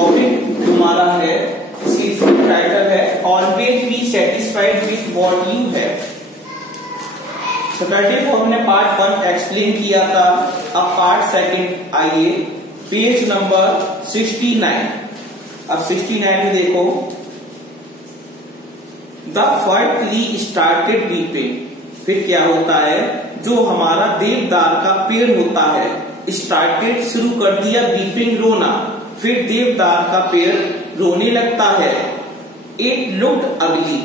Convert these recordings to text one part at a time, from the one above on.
Topic हमारा है, इसकी टाइटल है always be satisfied with what you have. Saturday को हमने पार्ट 1 एक्सप्लेन किया था। अब पार्ट 2 आइए, पेज नंबर 69। अब 69 में देखो, द फर्ड ट्री स्टार्टेड वीपिंग। फिर क्या होता है, जो हमारा देवदार का पेड़ होता है, स्टार्टेड शुरू कर दिया वीपिंग रोना, फिर देवदार का पेड़ रोने लगता है। इट लुक्ड अगली,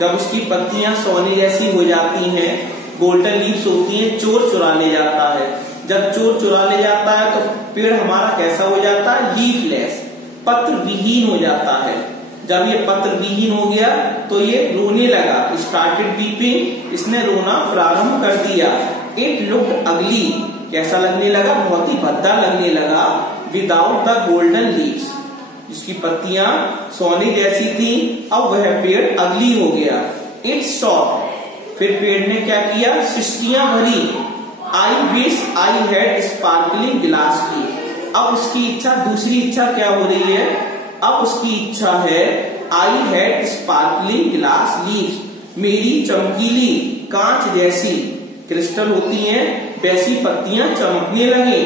जब उसकी पत्तियां सोने जैसी हो जाती हैं, गोल्डन लीव्स होती हैं, चोर चुरा ले जाता है। जब चोर चुरा ले जाता है तो पेड़ हमारा कैसा हो जाता है, लीफलेस, पत्र विहीन हो जाता है। जब ये पत्र विहीन हो गया तो ये रोने लगा, स्टार्टेड वीपिंग, इसने रोना प्रारंभ कर दिया। इट लुक्ड अगली, कैसा लगने लगा, बहुत ही भद्दा लगने लगा। विदाउट द गोल्डन लीव्स, जिसकी पत्तियां सोने जैसी थी, अब वह पेड़ अगली हो गया। इट सॉ, फिर पेड़ ने क्या किया, सृष्टियां भरी। I wish I had sparkling glass leaf. अब उसकी इच्छा, दूसरी इच्छा क्या हो रही है, अब उसकी इच्छा है I had sparkling glass leaves, मेरी चमकीली कांच जैसी, क्रिस्टल होती हैं वैसी पत्तियां चमकने लगे।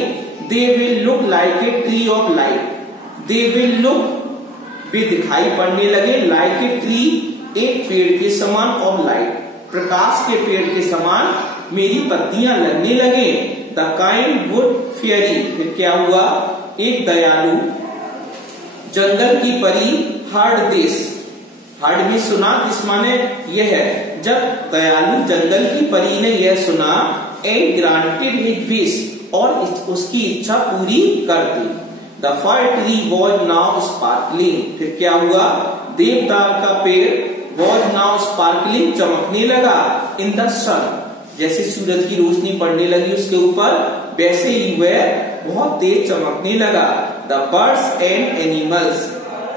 They will look like a tree of light, they will look, वे दिखाई पड़ने लगे, लाइक ए ट्री, एक पेड़ के समान, ऑफ लाइट, प्रकाश के पेड़ के समान मेरी पत्तियां लगने लगे। द काइंड वुड फेयरी, फिर क्या हुआ, एक दयालु जंगल की परी हर्ड दिस, हर्ड में सुना, इस माने यह है, जब दयालु जंगल की परी ने यह सुना, एंड ग्रांटेड हिज विश, और उसकी इच्छा पूरी कर दी। The fir tree was now sparkling, फिर क्या हुआ, देवदार का पेड़ वॉज नाउ स्पार्कलिंग, चमकने लगा, इन द सन, जैसे सूरज की रोशनी पड़ने लगी उसके ऊपर, वैसे ही वह बहुत तेज चमकने लगा। द बर्ड्स एंड एनिमल्स,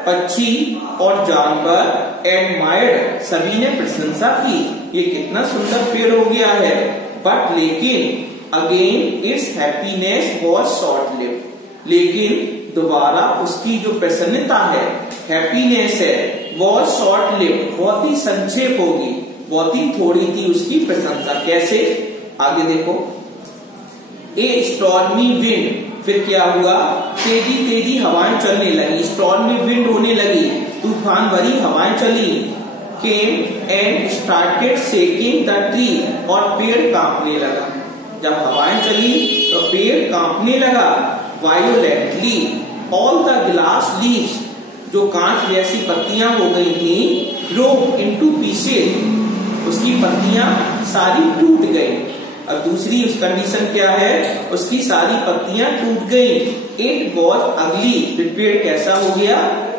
पक्षी और जानवर, एडमायर्ड, सभी ने प्रशंसा की, ये कितना सुंदर पेड़ हो गया है। बट लेकिन again it's happiness was short lived, लेकिन दोबारा उसकी जो प्रसन्नता है, हैप्पीनेस है, वॉज शॉर्ट लिव्ड, बहुत ही संक्षेप होगी, बहुत ही थोड़ी थी उसकी प्रशंसा। कैसे, आगे देखो, ए स्टॉर्मी विंड, फिर क्या हुआ, तेजी तेजी हवाएं चलने लगी, स्टॉर्मी विंड होने लगी, तूफान भरी हवाएं चली। Came and started shaking the tree, और पेड़ कांपने लगा, जब हवाएं चली तो पेड़ कांपने लगा। Violently all the glass leaves, जो कांच जैसी पत्तियां हो गई थी, ब्रोक इनटू पीसेस, उसकी पत्तियां सारी टूट गई। अब दूसरी उस कंडीशन क्या है, उसकी सारी पत्तियां टूट गई। इट वॉज अगली, पेड़ कैसा हो गया,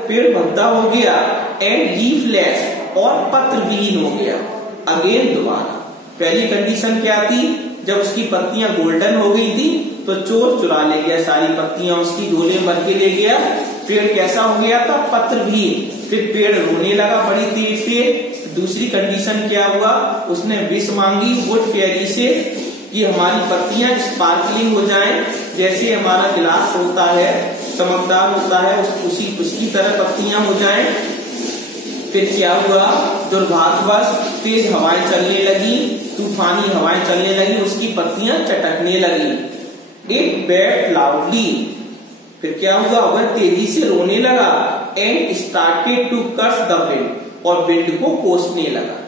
पेड़ भद्दा हो गया। एंड लीफलेस, और पत्र विहीन हो गया। अगेन दोबारा, पहली कंडीशन क्या थी, जब उसकी पत्तियां गोल्डन हो गई थी तो चोर चुरा ले गया सारी पत्तियां, उसकी झोले भर के ले गया, पेड़ कैसा हो गया था, पत्र विहीन। फिर पेड़ रोने लगा बड़ी तेज से। दूसरी कंडीशन क्या हुआ, उसने विश मांगी वुड फेयरी से कि हमारी पत्तियां स्पार्कलिंग हो जाएं, जैसे हमारा गिलास होता है, चमकदार होता है, उसकी तरह पत्तियां हो जाएं। फिर क्या हुआ, दुर्भाग्यवश तेज हवाएं चलने लगी, तूफानी हवाएं चलने लगी, उसकी पत्तियां चटकने लगी। इट वेप्ट लाउडली, फिर क्या हुआ, वह तेजी से रोने लगा। And started to curse the wind, और विंड को कोसने लगा,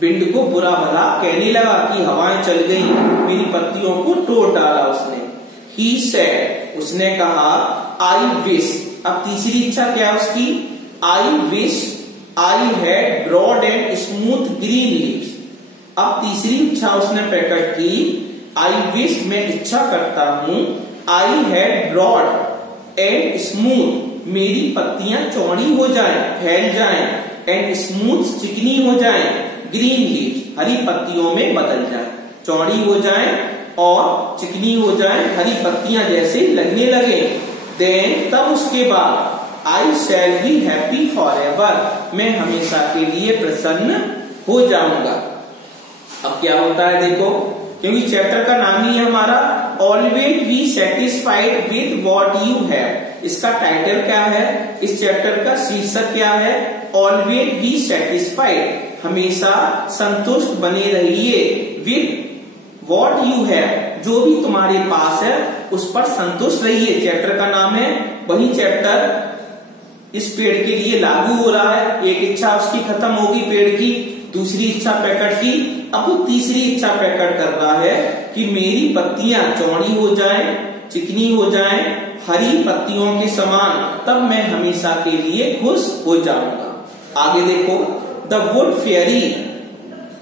विंड को बुरा भला कहने लगा कि हवाएं चल गई, मेरी पत्तियों को तोड़ डाला उसने। ही सेड, उसने कहा, आई विश, अब तीसरी इच्छा क्या है उसकी, I wish I had broad and smooth green leaves. अब तीसरी इच्छा उसने प्रकट की, आई विश, मैं इच्छा करता हूं, I had broad and smooth, मेरी पत्तियां चौड़ी हो जाएं, फैल जाएं, एंड स्मूथ, चिकनी हो जाएं, ग्रीन लीव्स, हरी पत्तियों में बदल जाए, चौड़ी हो जाएं और चिकनी हो जाएं, हरी पत्तियां जैसे लगने लगे। देन, तब उसके बाद, I shall be happy forever, मैं हमेशा के लिए प्रसन्न हो जाऊंगा। अब क्या होता है देखो, क्योंकि चैप्टर का नाम ही है हमारा always be satisfied with what you have, इसका टाइटल क्या है, इस चैप्टर का शीर्षक क्या है, ऑलवेज बी सेटिस्फाइड, हमेशा संतुष्ट बने रहिए विद व्हाट यू हैव, जो भी तुम्हारे पास है उस पर संतुष्ट रहिए, चैप्टर का नाम है। वही चैप्टर इस पेड़ के लिए लागू हो रहा है। एक इच्छा उसकी खत्म होगी पेड़ की, दूसरी इच्छा प्रकट की, अब वो तीसरी इच्छा प्रकट कर रहा है कि मेरी पत्तियां चौड़ी हो जाएं, चिकनी हो जाएं, हरी पत्तियों के समान, तब मैं हमेशा के लिए खुश हो जाऊंगा। आगे देखो, द वुड फेयरी,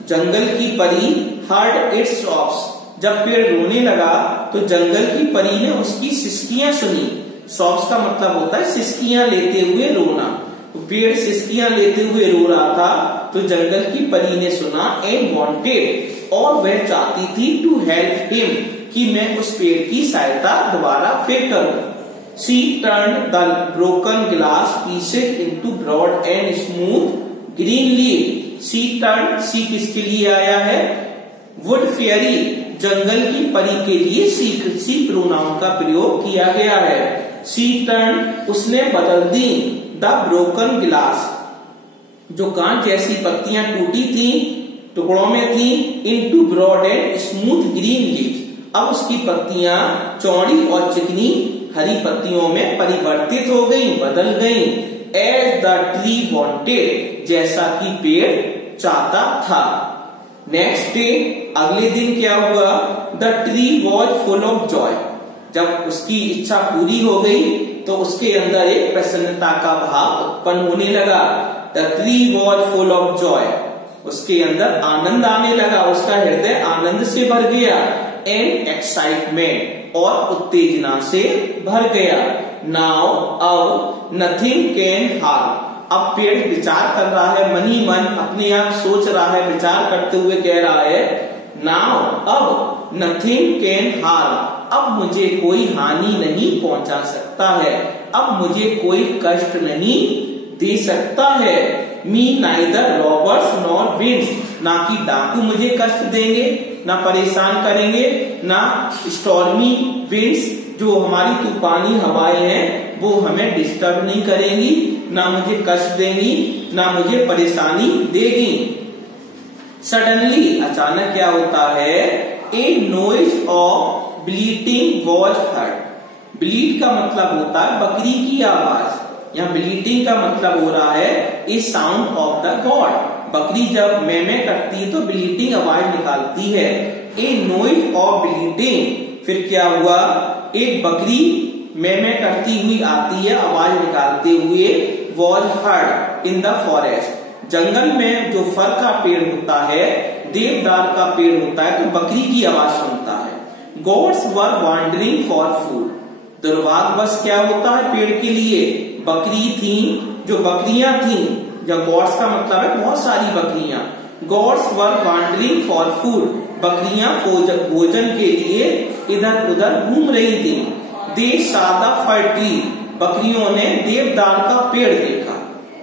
जंगल की परी, हर्ड इट्स सॉफ्स, जब पेड़ रोने लगा तो जंगल की परी ने उसकी सिसकियां सुनी। सॉफ्स का मतलब होता है सिसकियां लेते हुए रोना, तो पेड़ सिसकियां लेते हुए रो रहा था तो जंगल की परी ने सुना एंड वांटेड, और वह चाहती थी टू हेल्प हिम, कि मैं उस पेड़ की सहायता दोबारा फिर करूं। She turn the broken glass pieces into broad and smooth green leaf. She turn, सी किसके लिए आया है, वुड फेयरी, जंगल की परी के लिए सी प्रोनाउन का प्रयोग किया गया है। शी टर्न, उसने बदल दी, द ब्रोकन ग्लास, जो कांच जैसी पत्तियां टूटी थी, टुकड़ों में थी, into broad and smooth green leaf, अब उसकी पत्तियां चौड़ी और चिकनी हरी पत्तियों में परिवर्तित हो गई, बदल गई। एज द ट्री वांटेड, जैसा कि पेड़ चाहता था। नेक्स्ट डे, अगले दिन क्या हुआ, the tree was full of Joy, जब उसकी इच्छा पूरी हो गई तो उसके अंदर एक प्रसन्नता का भाव उत्पन्न होने लगा। The tree was full of Joy, उसके अंदर आनंद आने लगा, उसका हृदय आनंद से भर गया। एंड एक्साइटमेंट, और उत्तेजना से भर गया। नाउ, अब नथिंग कैन हार्म, अब पेड़ विचार कर रहा है, मन ही मन अपने आप सोच रहा है, विचार करते हुए कह रहा है, नाउ, अब नथिंग कैन हार्म, अब मुझे कोई हानि नहीं पहुंचा सकता है, अब मुझे कोई कष्ट नहीं दे सकता है। मी नाइदर रॉबर्स नॉर विंड्स, ना कि डाकू मुझे कष्ट देंगे, ना परेशान करेंगे, ना स्टॉर्मी विंड्स, जो हमारी तूफानी हवाएं हैं वो हमें डिस्टर्ब नहीं करेंगी, ना मुझे कष्ट देंगी, ना मुझे परेशानी देगी। सडनली, अचानक क्या होता है, a noise of bleating was heard. Bleat का मतलब होता है बकरी की आवाज, यहाँ ब्लीटिंग का मतलब हो रहा है ए साउंड ऑफ द गॉड। बकरी जब मैं करती है तो ब्लीटिंग आवाज निकालती है। ए नॉइज ऑफ ब्लीटिंग, फिर क्या हुआ, एक बकरी मैं करती हुई आती है, आवाज निकालते हुए। Was heard in the forest, जंगल में जो फर का पेड़ होता है, देवदार का पेड़ होता है, तो बकरी की आवाज सुनता है। Goats were wandering for food, दुर्भाग्यवश क्या होता है, पेड़ के लिए बकरी थी, जो बकरियां थी, जब गोट्स का मतलब है बहुत सारी बकरियां। Goats were wandering for food, बकरियां भोजन के लिए इधर उधर घूम रही थी। They saw the fir tree, बकरियों ने देवदार का पेड़ देखा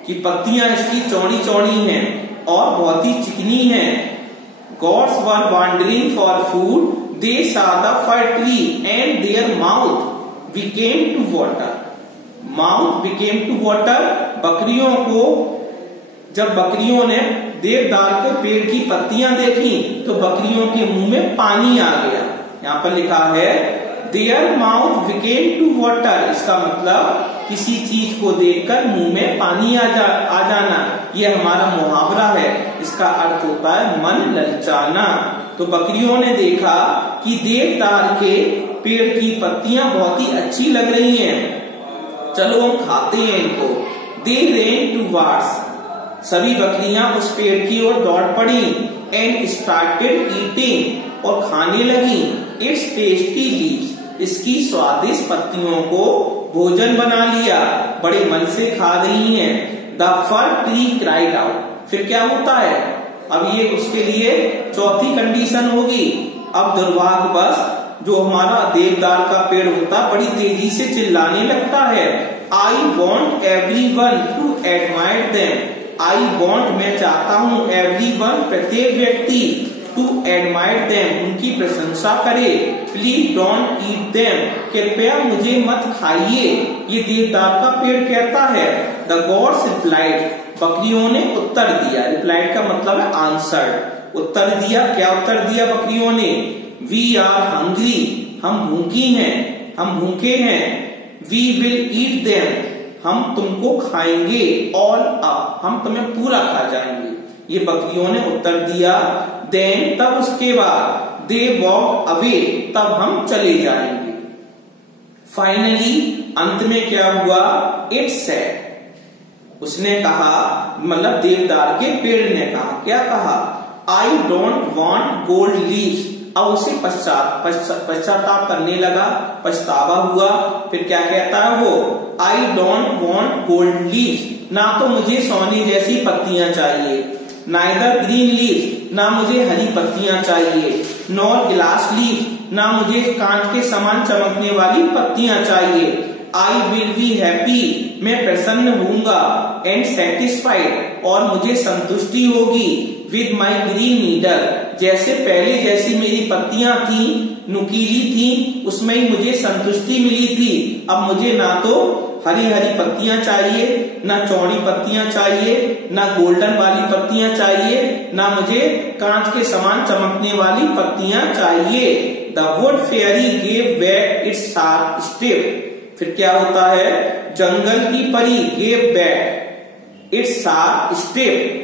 कि पत्तियां इसकी चौड़ी चौड़ी हैं और बहुत ही चिकनी हैं। Goats were wandering for food, they saw the fir tree and their mouth became to water. Mouth became to water, बकरियों को, जब बकरियों ने देवदार के पेड़ की पत्तियां देखी तो बकरियों के मुंह में पानी आ गया। यहाँ पर लिखा है their mouth became to water, इसका मतलब किसी चीज को देखकर मुंह में पानी आ जाना, ये हमारा मुहावरा है। इसका अर्थ होता है मन ललचाना। तो बकरियों ने देखा कि देवदार के पेड़ की पत्तियां बहुत ही अच्छी लग रही हैं, चलो हम खाते हैं इनको। दे रेन टूवर्ड्स, सभी बकरियां उस पेड़ की ओर दौड़ पड़ी। एंड स्टार्टेड ईटिंग, और खाने लगी। इट्स टेस्टी लीव्स, इसकी स्वादिष्ट पत्तियों को भोजन बना लिया, बड़े मन से खा रही हैं। The fir tree cried out, फिर क्या होता है, अब ये उसके लिए चौथी कंडीशन होगी। अब दुर्भाग्यवश जो हमारा देवदार का पेड़ होता बड़ी तेजी से चिल्लाने लगता है। I want everyone to admire them, I want मैं चाहता हूं, एवरीवन प्रत्येक व्यक्ति, टू एडमायर देम, उनकी प्रशंसा करे। प्लीज डोंट ईट देम, कृपया मुझे मत खाइए, ये देवदार का पेड़ कहता है। द गॉड्स रिप्लाइड, बकरियों ने उत्तर दिया। रिप्लाइड का मतलब है आंसर, उत्तर दिया। क्या उत्तर दिया बकरियों ने? वी आर हंग्री, हम भूखी हैं, हम भूखे हैं। वी विल ईट देम, हम तुमको खाएंगे। ऑल अप, हम तुम्हें पूरा खा जाएंगे, ये बकरियों ने उत्तर दिया। देन, तब उसके बाद, दे वॉक अवे, तब हम चले जाएंगे। फाइनली, अंत में क्या हुआ? इट सेड, उसने कहा, मतलब देवदार के पेड़ ने कहा, क्या कहा? I don't want gold leaves. अब उसे पश्चाताप करने लगा, पछतावा हुआ। फिर क्या कहता है वो? I don't want gold leaves, ना तो मुझे सोने जैसी पत्तियां चाहिए, नाइदर ग्रीन लीव्स, ना मुझे हरी पत्तियां चाहिए, नॉर ग्लास लीव्स, ना मुझे कांच के समान चमकने वाली पत्तियां चाहिए। आई विल बी हैप्पी, मैं प्रसन्न होऊंगा, एंड सेटिस्फाइड, और मुझे संतुष्टि होगी, विद माई ग्रीन नीडल, जैसे पहले जैसी मेरी पत्तियां थी, नुकीली थी, उसमें ही मुझे संतुष्टि मिली थी। अब मुझे ना तो हरी हरी पत्तियां चाहिए, ना चौड़ी पत्तियां चाहिए, ना गोल्डन वाली पत्तियां चाहिए, ना मुझे कांच के समान चमकने वाली पत्तियां चाहिए। The wood fairy gave back it's sharp stick, फिर क्या होता है? जंगल की परी gave back it's sharp stick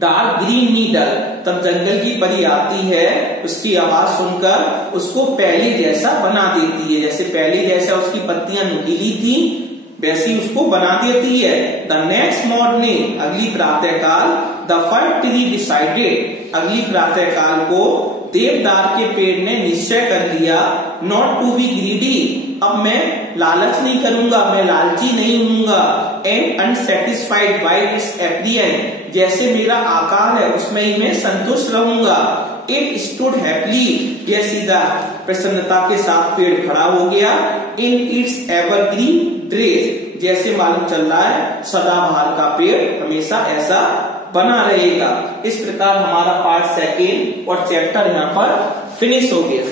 dark green needle, तब जंगल की परी आती है, उसकी आवाज सुनकर उसको पहले जैसा बना देती है। जैसे पहले जैसा उसकी पत्तियां नुकीली थी, वैसी उसको बना देती है। द नेक्स्ट मॉर्निंग, अगली प्रातःकाल, द फर ट्री डिसाइडेड, अगली प्रातःकाल को देवदार के पेड़ ने निश्चय कर लिया, नॉट टू बी ग्रीडी, अब मैं लालच नहीं करूंगा, मैं लालची नहीं होऊंगा, and unsatisfied bye it's appearance, जैसे मेरा आकार है उसमें ही मैं संतुष्ट रहूंगा। इट स्टूड हैप्पीली, यह सीधा प्रसन्नता के साथ पेड़ खड़ा हो गया। इन इट्स एवरग्रीन ड्रेस, जैसे मालूम चल रहा है सदाबहार का पेड़ हमेशा ऐसा बना रहेगा। इस प्रकार हमारा पार्ट सेकेंड और चैप्टर यहाँ पर फिनिश हो गया।